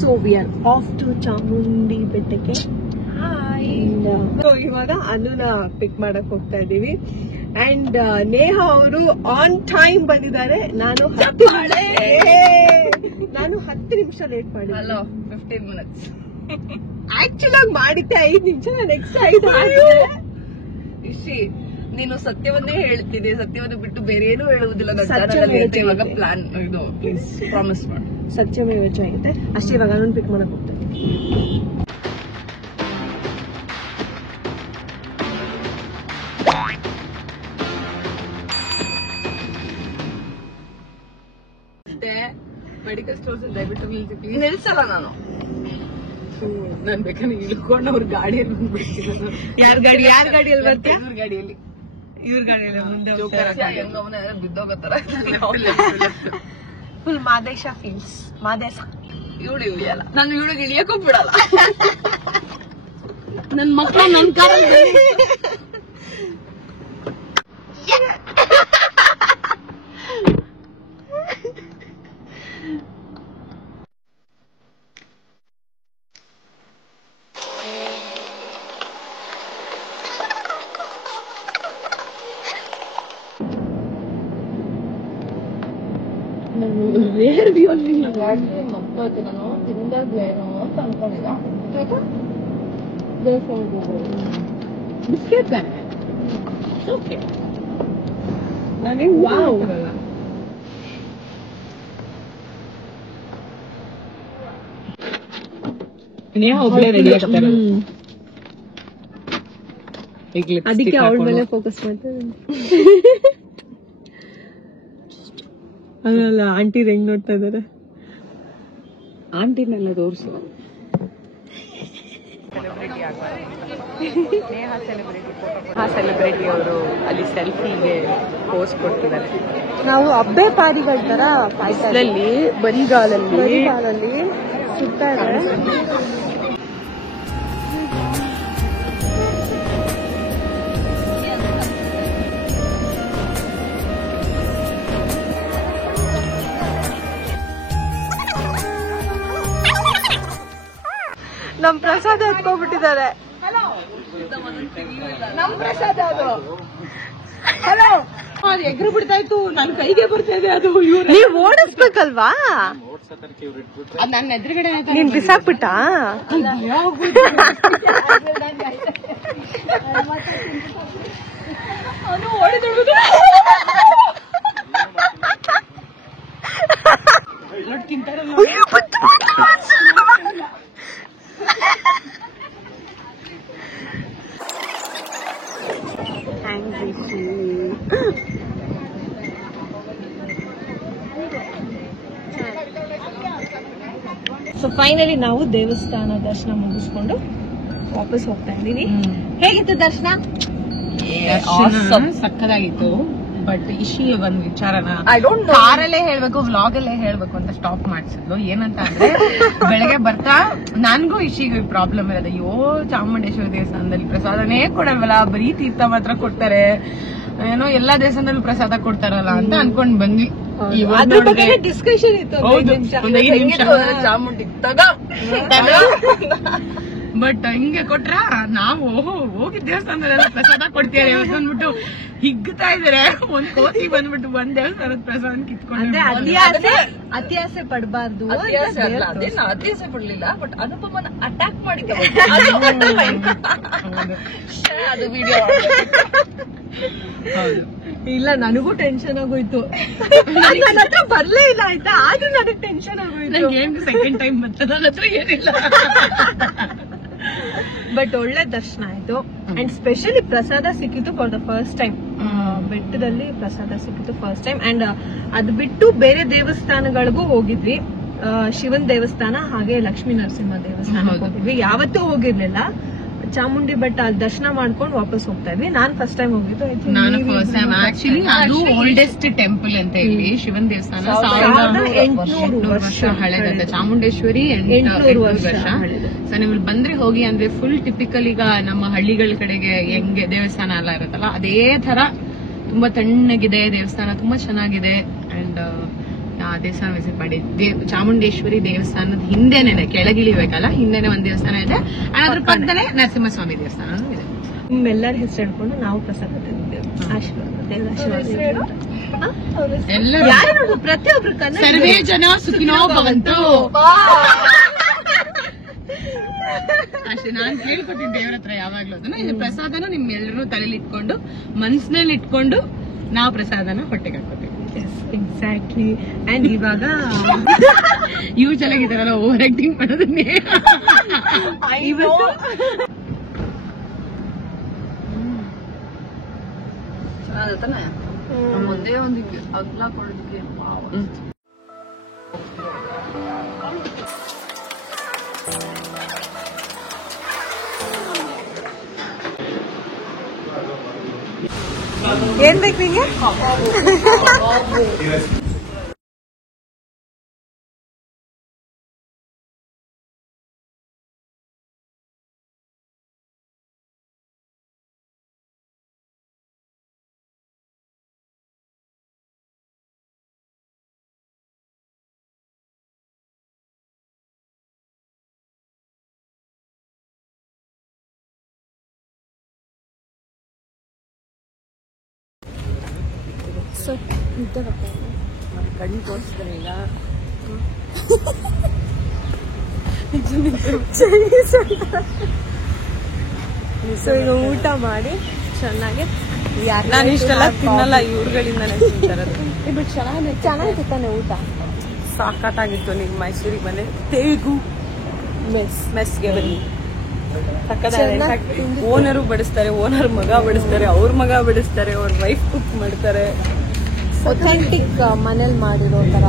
So we are off to Chamundi ಬೆಟ್ಟಕ್ಕೆ. ಇವಾಗ ಅನುನ ಪಿಕ್ ಮಾಡಕ್ ಹೋಗ್ತಾ ಇದೀವಿ. ಅಂಡ್ ನೇಹ ಅವರು ಆನ್ ಟೈಮ್ ಬಂದಿದ್ದಾರೆ. ನಾನು 10 ನಿಮಿಷ ಲೇಟ್ ಮಾಡಿದ್ದೆ. 15 minutes. ಆಕ್ಚುಲ್ ಆಗಿ ಮಾಡಿದ್ದೆ 5 ನಿಮಿಷ. ನಾನು ನೆಕ್ಸ್ಟ್ 5 ಮಾಡಿದೆ. ಇಶಿ, ನೀನು ಸತ್ಯವನ್ನೇ ಹೇಳ್ತೀನಿ, ಸತ್ಯವನ್ನು ಬಿಟ್ಟು ಬೇರೆ ಏನು ಹೇಳುವುದಿಲ್ಲ. ಇವಾಗ ಪ್ಲಾನ್ ಇದು ಪ್ಲೀಸ್ ಪ್ರಾಮಿಸ್ ಮಾಡಿ. ಸತ್ಯಮೇವ ಜಯತೆ. ಅಷ್ಟೇ. ಇವಾಗ ಅದನ್ನು ಪಿಕ್ ಮಾಡಕ್ ಹೋಗ್ತಾ ಇದ್ದೀನಿ. ಮೆಡಿಕಲ್ ಸ್ಟೋರ್ಸ್ ದಯವಿಟ್ಟು ನಿಲ್ಸಲ್ಲ ನಾನು ಬೇಕಾದ್ರೆ ಇಳ್ಕೊಂಡು ಅವ್ರ ಗಾಡಿಯಲ್ಲಿ ಬಂದ್ಬಿಡ್ತೀನಿ. ಯಾರ ಗಾಡಿಯಲ್ಲಿ ಬರ್ತೀಯ? ಇವ್ರ ಗಾಡಿಯಲ್ಲಿ ಮುಂದೆ ಬಿದ್ದೋಗತ್ತಾರ. Full Madesha feels. ಮಾದೇಶ ಇವಳು ಇಳಿಯಲ್ಲ, ನಾನು ಇವಳಿಗೆ ಇಳಿಯಕ್ಕೂ ಬಿಡಲ್ಲ. ನನ್ ಮಕ್ಕಳು ನನ್ ಕಾರಲ್ಲಿ ನಾನು ತಿಂದಾಗ್ಲೇನೋ ಅಂತ ಅನ್ಕೊಂಡಿದ್ದ. ಬಿಸ್ಕೆಟ್ ತಾನೆ. ಓಕೆ, ನನಗೆ ವಾವ್. ನೇಹ ಒಬ್ಬಳೇ ರೆಡಿ ಆಗ್ತಾರೆ. ಅದಕ್ಕೆ ಅವಳ ಮೇಲೆ ಫೋಕಸ್ ಮಾಡ್ತಾರೆ. ಅಲ್ಲ, ಆಂಟಿ ಹೆಂಗ್ ನೋಡ್ತಾ ಇದಾರೆ. ಆಂಟಿನೆಲ್ಲ ತೋರಿಸು. ಸೆಲೆಬ್ರಿಟಿ ಅವರು ಅಲ್ಲಿ ಸೆಲ್ಫಿಗೆ ಪೋಸ್ಟ್ ಕೊಡ್ತಿದ್ದಾರೆ. ನಾವು ಅಬ್ಬೆ ಪಾರಿಗಳ ತರ ಬರಿಗಾಲಲ್ಲಿ ಸುತ್ತಾ ಇದ್ದಾರೆ. ನಮ್ ಪ್ರಸಾದ ಎತ್ಕೊಂಡ್ಬಿಟ್ಟಿದ್ದಾರೆ. ನಮ್ ಪ್ರಸಾದ ಅದು. ಹಲೋ, ಎಗ್ರು ಬಿಡ್ತಾ ಇತ್ತು, ನನ್ ಕೈಗೆ ಬರ್ತಾ ಇದೆ ಅದು. ನೀವ್ ಓಡಿಸ್ಬೇಕಲ್ವಾ? ನನ್ನ ಎದುರುಗಡೆ ನೀನ್ ಬಿಸಾಕ್ಬಿಟ್ಟ? ಸೊ ಫೈನಲಿ ನಾವು ದೇವಸ್ಥಾನ ದರ್ಶನ ಮುಗಿಸ್ಕೊಂಡು ವಾಪಸ್ ಹೋಗ್ತಾ ಇದೀವಿ. ಹೇಗಿತ್ತು ದರ್ಶನ? ಸಕ್ಕದಾಗಿತ್ತು. ಬಟ್ ಇಶಿ ಒಂದ್ ವಿಚಾರನ ಕಾರಲ್ಲೇ ಹೇಳ್ಬೇಕು, ವ್ಲಾಗ್ ಅಲ್ಲೇ ಹೇಳ್ಬೇಕು ಅಂತ ಸ್ಟಾಪ್ ಮಾಡ್ಸಿದ್ಲು. ಏನಂತ ಅಂದ್ರೆ, ಬೆಳಗ್ಗೆ ಬರ್ತಾ ನನ್ಗೂ ಇಶಿಗೂ ಪ್ರಾಬ್ಲಮ್ ಇರೋದು. ಅಯ್ಯೋ, ಚಾಮುಂಡೇಶ್ವರಿ ದೇವಸ್ಥಾನದಲ್ಲಿ ಪ್ರಸಾದನೇ ಕೊಡಲ್ವಲ್ಲ, ಬರೀ ತೀರ್ಥ ಮಾತ್ರ ಕೊಡ್ತಾರೆ, ಏನೋ ಎಲ್ಲಾ ದೇವಸ್ಥಾನದಲ್ಲೂ ಪ್ರಸಾದ ಕೊಡ್ತಾರಲ್ಲ ಅಂತ ಅನ್ಕೊಂಡ್ ಬಂದ್ವಿ. ಡಿಸ್ಕಷನ್ ಇತ್ತು. ಚಾಮುಂಡಿ ಬಟ್ ಹಿಂಗೆ ಕೊಟ್ರ ನಾವು ಹೋಗಿದ್ ದೇವಸ್ಥಾನದಲ್ಲೆಲ್ಲ ಪ್ರಸಾದ ಕೊಡ್ತೀವಿ ಅಂದ್ಬಿಟ್ಟು ಹಿಗ್ತಾ ಇದಾರೆ. ಒಂದ್ ಕೋತಿ ಬಂದ್ಬಿಟ್ಟು ಒಂದ್ ದೇವಸ್ಥಾನದ ಪ್ರಸಾದ ಕಿತ್ಕೊಂಡು. ಅತಿ ಆಸೆ ಪಡಬಾರ್ದು. ಅತಿಯಾಸೆ ಪಡ್ಲಿಲ್ಲ, ಬಟ್ ಅನುಪಮನ ಅಟ್ಯಾಕ್ ಮಾಡಿದ್ದೆ. ಅದು ವಿಡಿಯೋ ಇಲ್ಲ, ನನಗೂ ಟೆನ್ಷನ್ ಆಗೋಯ್ತು. ನನ್ನ ಹತ್ರ ಬರ್ಲೇ ಇಲ್ಲ ಆಯ್ತಾ, ಆದ್ರೂ ನನಗೆ ಟೆನ್ಷನ್ ಆಗೋಯ್ತು. ಸೆಕೆಂಡ್ ಟೈಮ್ ಬರ್ತದ, ನನ್ನ ಹತ್ರ ಏನಿಲ್ಲ. ಬಟ್ ಒಳ್ಳೆ ದರ್ಶನ ಆಯ್ತು. ಅಂಡ್ ಸ್ಪೆಷಲಿ ಪ್ರಸಾದ ಸಿಕ್ಕಿತ್ತು ಫಾರ್ ದ ಫಸ್ಟ್ ಟೈಮ್. ಬೆಟ್ಟದಲ್ಲಿ ಪ್ರಸಾದ ಸಿಕ್ಕಿತ್ತು ಫಸ್ಟ್ ಟೈಮ್. ಅಂಡ್ ಅದ್ ಬಿಟ್ಟು ಬೇರೆ ದೇವಸ್ಥಾನಗಳಿಗೂ ಹೋಗಿದ್ವಿ. ಶಿವನ್ ದೇವಸ್ಥಾನ ಹಾಗೆ ಲಕ್ಷ್ಮೀ ನರಸಿಂಹ ದೇವಸ್ಥಾನ ಹೋಗಿದ್ವಿ. ಯಾವತ್ತೂ ಹೋಗಿರ್ಲಿಲ್ಲ. ಚಾಮುಂಡಿ ಬೆಟ್ಟ ಅಲ್ಲಿ ದರ್ಶನ ಮಾಡ್ಕೊಂಡು ವಾಪಸ್ ಹೋಗ್ತಾ ಇದ್ವಿ. ನಾನ್ ಫಸ್ಟ್ ಟೈಮ್ ಹೋಗಿದ್ದು. ನಾನು ಫಸ್ಟ್ ಟೈಮ್ ಆಕ್ಚುಲಿ. ಅದು ಓಲ್ಡೆಸ್ಟ್ ಟೆಂಪಲ್ ಅಂತ ಹೇಳಿ ಶಿವನ್ ದೇವಸ್ಥಾನ 1800 ವರ್ಷ ಹಳೆದಂತ. ಚಾಮುಂಡೇಶ್ವರಿ 800 ವರ್ಷ. ಸೊ ನೀವು ಬಂದ್ರೆ ಹೋಗಿ ಅಂದ್ರೆ ಫುಲ್ ಟಿಪಿಕಲ್ ಈಗ ನಮ್ಮ ಹಳ್ಳಿಗಳ ಕಡೆಗೆ ಹೆಂಗೆ ದೇವಸ್ಥಾನ ಎಲ್ಲ ಇರುತ್ತಲ್ಲ ಅದೇ ತರ ತುಂಬಾ ತಣ್ಣಗಿದೆ ದೇವಸ್ಥಾನ, ತುಂಬಾ ಚೆನ್ನಾಗಿದೆ. ಅಂಡ್ ದೇವಸ್ಥಾನ ವಿಸಿಟ್ ಮಾಡಿ. ಚಾಮುಂಡೇಶ್ವರಿ ದೇವಸ್ಥಾನದ ಹಿಂದೆನೆ ಕೆಳಗಿಳಿಬೇಕಲ್ಲ, ಹಿಂದೆನೆ ಒಂದ್ ದೇವಸ್ಥಾನ ಇದೆ, ಅದ್ರ ಪಕ್ಕದಲ್ಲೇ ನರಸಿಂಹಸ್ವಾಮಿ ದೇವಸ್ಥಾನ ಇದೆ. ನಿಮ್ಮೆಲ್ಲರ ಹೆಸರು ಹಿಡ್ಕೊಂಡು ನಾವು ಪ್ರಸಾದ ತಂದಿದ್ದೇವೆ. ಆಶೀರ್ವಾದ, ದೇವರ ಆಶೀರ್ವಾದ. ಯಾರು ಪ್ರತಿಯೊಬ್ರು ಸರ್ವೇ ಜನ ಸುಖಿನೋ ಭವಂತು ಅಷ್ಟೇ. ನಾನ್ ಕೇಳ್ಕೊತೀನಿ ದೇವ್ರ ಹತ್ರ ಯಾವಾಗ್ಲೂ ಅದನ್ನ. ಇದು ಪ್ರಸಾದನ ನಿಮ್ಮೆಲ್ಲರೂ ತಲೆಯಲ್ಲಿ ಇಟ್ಕೊಂಡು ಮನ್ಸಿನಲ್ಲಿ ಇಟ್ಕೊಂಡು ನಾವು ಪ್ರಸಾದನ ಹೊಟ್ಟೆಗೆ ಹಾಕೋತೀವಿ. ಎಕ್ಸಾಕ್ಟ್ಲಿ. ಅಂಡ್ ಇವಾಗ ಇವು ಚೆನ್ನಾಗಿದಾರಲ್ಲ ಓವರ್ ಆಕ್ಟಿಂಗ್ ಮಾಡೋದನ್ನೇ. ಚೆನ್ನಾಗತ್ತಾನೆ ಒಂದೇ ಒಂದು ಅಗ್ಲ ಕೊಡೋದಕ್ಕೆ. ಏನ್ ಬೇಕು ನಿಂಗೆ? ಕಣ್ಣು ತೋರಿಸ್ತಾರೆ ಈಗ. ಸೊ ಈಗ ಊಟ ಮಾಡಿ ಚೆನ್ನಾಗಿ. ನಾನು ಇಷ್ಟೆಲ್ಲ ತಿನ್ನಲ್ಲ, ಇವ್ರುಗಳಿಂದಾನೆ ತಿಂತಾರೆ. ಬಟ್ ಚೆನ್ನಾಗಿತ್ತು ತಾನೆ ಊಟ. ಸಾಕಾಗಿತ್ತು. ನೀವು ಮೈಸೂರಿಗೆ ಬಂದ್ರೆ ತೇಗು ಮೆಸ್ಗೆ ಬನ್ನಿ. ಓನರು ಬಡಿಸ್ತಾರೆ, ಓನರ್ ಮಗ ಬಡಿಸ್ತಾರೆ, ಅವ್ರ ಮಗ ಬಡಿಸ್ತಾರೆ, ಅವ್ರ ವೈಫ್ ಕುಕ್ ಮಾಡ್ತಾರೆ. ಒಥೆಂಟಿಕ್ ಮನೇಲಿ ಮಾಡಿರೋ ತರ.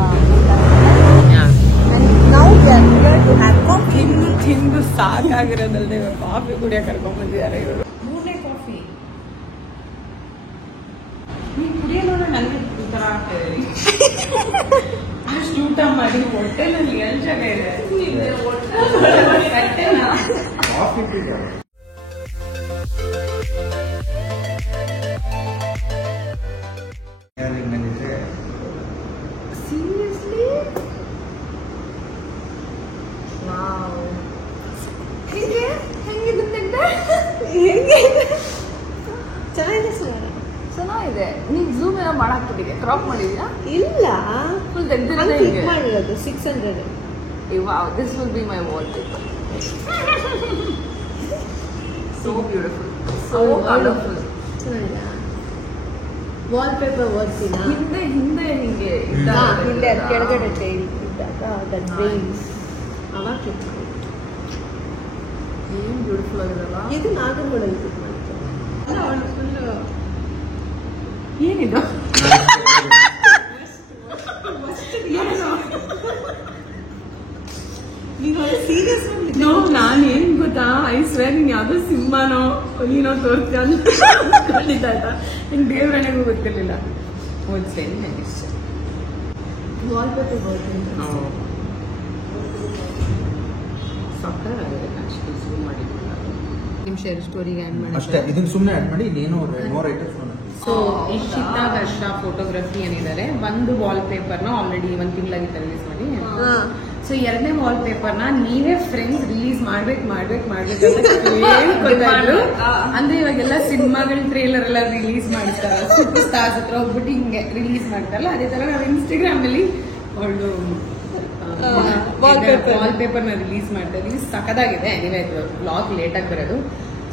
ತಿಂದು ಸಾಕಾಗಿರೋದಲ್ದೆ ಕಾಫಿ ಕುಡಿಯಕ್ಕೆ ಕರ್ಕೊಂಡ್ ಬಂದಿದ್ದಾರೆ ಇವರು. 3ನೇ ಕಾಫಿ ನೀವು ಕುಡಿಯೋಣ. ನನಗೆ ತರ ಆಗ್ತದೆ. ಅಷ್ಟು ಊಟ ಮಾಡಿ ಹೊಟ್ಟೆನಲ್ಲಿ ಎಲ್ ಜಾಗ ಇದೆ. ಸೀರಿಯಸ್ಲಿ ಚೆನ್ನಾಗಿದೆ. ನೀನ್ ಝೂಮ್ ಎಲ್ಲ ಮಾಡಾಕ್ಬಿಟ್ಟಿದೆ, ಕ್ರಾಪ್ ಮಾಡಿದ್ಯಾ? ಇಲ್ಲ, ಫುಲ್ ತೆಗ್ದಿರೋದೇ ಮಾಡಿರೋದು 600. Wow, this will be my wallpaper. So beautiful, so colorful. Wallpaper ಓದ್ತೀನ ಹಿಂದೆ ಹಿಂಗೆ ಹಿಂದೆ ಅದು ಕೆಳಗಡೆ ಇದ್ದಾಗ ಅವಾಗ ಏನ್ ಬ್ಯೂಟಿಫುಲ್ ಆಗಿರಲ್ಲ. ಇದು ನಾಗರಹೊಳೆ ಏನಿದು? ನಾನು ಏನ್ ಗೊತ್ತಾ, ಐ ಸ್ವೇರ್ ನೀನ್ ಯಾವ್ದೋ ಸಿಂಹನೋ ನೀನೋ ತೋರ್ತೀಯ ಅಂದ್ಕೊಂಡಿದ್ದ ಆಯ್ತಾ. ನಿನ್ ದೇವ್ರಣೆಗೂ ಗೊತ್ತಿರ್ಲಿಲ್ಲ. ವಾಲ್ಪೇಪರ್ ಓದ್ತೀನಿ. ನಿಮ್ ಶೇರ್ ಸ್ಟೋರಿಗೆ ಆಡ್ ಮಾಡಿ ಅಷ್ಟೇ. ಇದನ್ನ ಸುಮ್ಮನೆ ಆಡ್ ಮಾಡಿ ಇನ್ನೇನೋ ಮೋರ್ ಐಟಮ್ಸ್. ಸೊ ಇಶಿತಾ ವರ್ಷ ಫೋಟೋಗ್ರಫಿ ಏನಿದ್ದಾರೆ, ಒಂದು ವಾಲ್ ಪೇಪರ್ನ ಆಲ್ರೆಡಿ 1 ತಿಂಗಳಾಗಿತ್ತು ರಿಲೀಸ್ ಮಾಡಿ. ಸೊ 2ನೇ ವಾಲ್ ಪೇಪರ್ನ ನೀವೇ ಫ್ರೆಂಡ್ಸ್ ರಿಲೀಸ್ ಮಾಡ್ಬೇಕು ಅಂದ್ರೆ ಇವಾಗೆಲ್ಲ ಸಿನಿಮಾಗಳ ಟ್ರೇಲರ್ ಎಲ್ಲ ರಿಲೀಸ್ ಮಾಡ್ತಾರ, ಸೂಪರ್ ಸ್ಟಾರ್ಸ್ ಹತ್ರ ಹೋಗ್ಬಿಟ್ಟು ಹಿಂಗೆ ರಿಲೀಸ್ ಮಾಡ್ತಾರಲ್ಲ, ಅದೇ ತರ ನಾವು ಇನ್ಸ್ಟಾಗ್ರಾಮ್ ಅಲ್ಲಿ ಒಂದು ವಾಲ್ ಪೇಪರ್ ನ ರಿಲೀಸ್ ಮಾಡ್ತಾ ಇದೀವಿ. ಸಖತ್ತಾಗಿದೆ. ನೀವೇ ಬ್ಲಾಗ್ ಲೇಟ್ ಆಗಿ ಬರೋದು.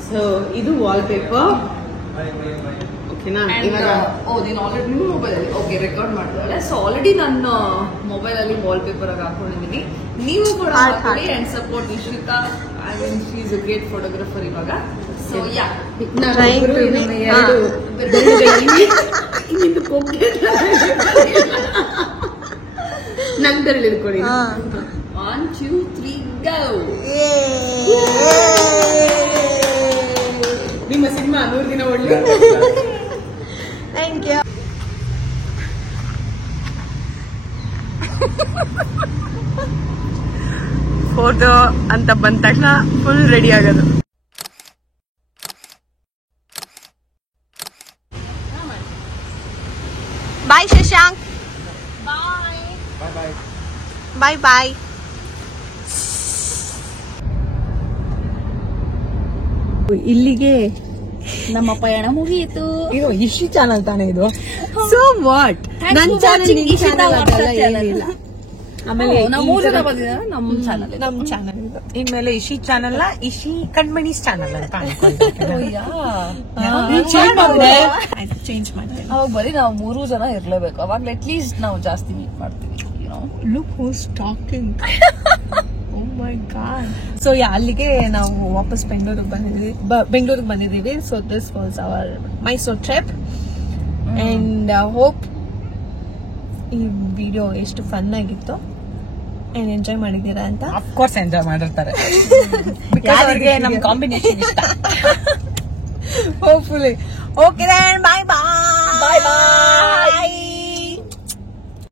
ಸೊ ಇದು ವಾಲ್ ಪೇಪರ್. ಓಕೆನಾ? ನೀನು ಆಲ್ರೆಡಿ ನಿಮ್ಮ ಮೊಬೈಲ್ ಅಲ್ಲಿ ಓಕೆ ರೆಕಾರ್ಡ್ ಮಾಡಿದ್ರೆ, ಸೊ ಆಲ್ರೆಡಿ ನನ್ನ ಮೊಬೈಲ್ ಅಲ್ಲಿ ವಾಲ್ ಪೇಪರ್ ಆಗಿ ಹಾಕೊಂಡಿದ್ದೀನಿ. ನೀವು ಕೂಡ ಹಾಕೊಳ್ಳಿ and support Ishita. I mean she is a great photographer ಇವಾಗ. ಸೊ ಯಾ ನಂತರ ಇಟ್ಕೊಳ್ಳಿ. 1 2 3 ಗೋ. ನಿಮ್ಮ ಸಿನಿಮಾ 100 ದಿನ ಒಳ್ಳೆ. Thank you. ಫೋಟೋ ಅಂತ ಬಂದ ತಕ್ಷಣ ಫುಲ್ ರೆಡಿ ಆಗೋದು. ಬಾಯ್ ಶಶಾಂಕ್. ಬಾಯ್. ಬಾಯ್ ಬಾಯ್. ಇಲ್ಲಿಗೆ ನಮ್ಮ ಪಯಣ ಮುಗಿಯಿತು. ಇದು ಇಶಿ ಚಾನಲ್ ತಾನೇ ಇದು. ಸೊ ವಾಟ್ ನನ್ನ ಚಾನಲ್ ಏನಿಲ್ಲ. ಆಮೇಲೆ ನಾವು ಜನ ಬಂದಿದ್ದಾರೆ ನಮ್ಮ ಚಾನಲ್. ನಮ್ಮ ಚಾನಲ್ ಇದು. ಇನ್ಮೇಲೆ ಇಶಿ ಚಾನಲ್ ಇಶಿ ಕಣ್ಮಣಿ ಚಾನಲ್ ಅಂತ ಚೇಂಜ್ ಮಾಡ್ತೇನೆ. ಅವಾಗ ಬರೀ ನಾವು 3 ಜನ ಇರ್ಲೇಬೇಕು. ಅವಾಗ ಅಟ್ ಲೀಸ್ಟ್ ನಾವು ಜಾಸ್ತಿ ಮೀಟ್ ಮಾಡ್ತೀವಿ. Look who's talking. Oh my god. So ಅಲ್ಲಿಗೆ ನಾವು ವಾಪಸ್ ಬೆಂಗಳೂರಿಗೆ ಬಂದಿದ್ದೀವಿ. So this was our Mysore trip and hope ಈ ವಿಡಿಯೋ ಎಷ್ಟು ಫನ್ ಆಗಿತ್ತು ಅಂಡ್ ಎಂಜಾಯ್ ಮಾಡಿದ್ದೀರಾ ಅಂತ. ಅಫ್ಕೋರ್ಸ್ ಎಂಜಾಯ್ ಮಾಡಿರ್ತಾರೆ. ಅವ್ರಿಗೆ ನಮ್ ಕಾಂಬಿನೇಷನ್ ಇಷ್ಟ. ಹೋಪ್ಫುಲಿ. ಓಕೆ ದೆನ್ ಬೈ ಬಾಯ್.